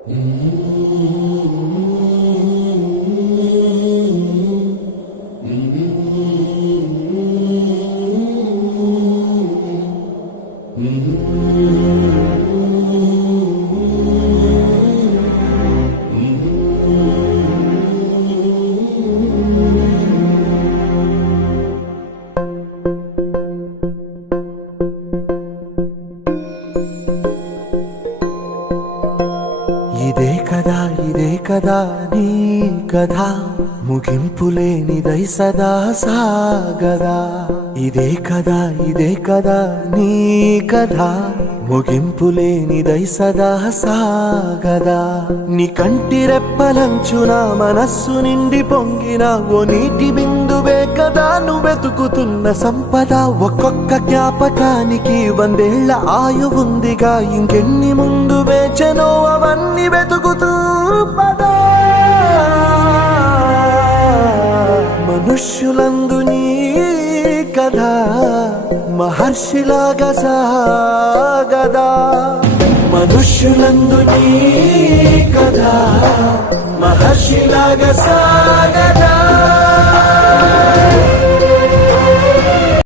ఇదే కదా నీ కథ ముగింపులేనిదై సదా సాగదా. ఇదే కదా నీ కథ ముగింపులేనిదై సదా సాగదా. నీ కంటి రెప్పలంచున మనస్సు నిండి పొంగిన ఓ నీటి బిందువే కదా నువ్వెతుకుతున్న సంపద. ఒక్కొక్క జ్ఞాపకానికి 100 ఏళ్ల ఆయువుందిగా, ఇంకెన్ని ముందు వేచనో అవన్నీ వెతుకుతూ పదా. మనుష్యులందు నీ కథ మహర్షిలాగా సాగదా. మనుష్యులందు నీ కథ మహర్షిలాగా సాగదా.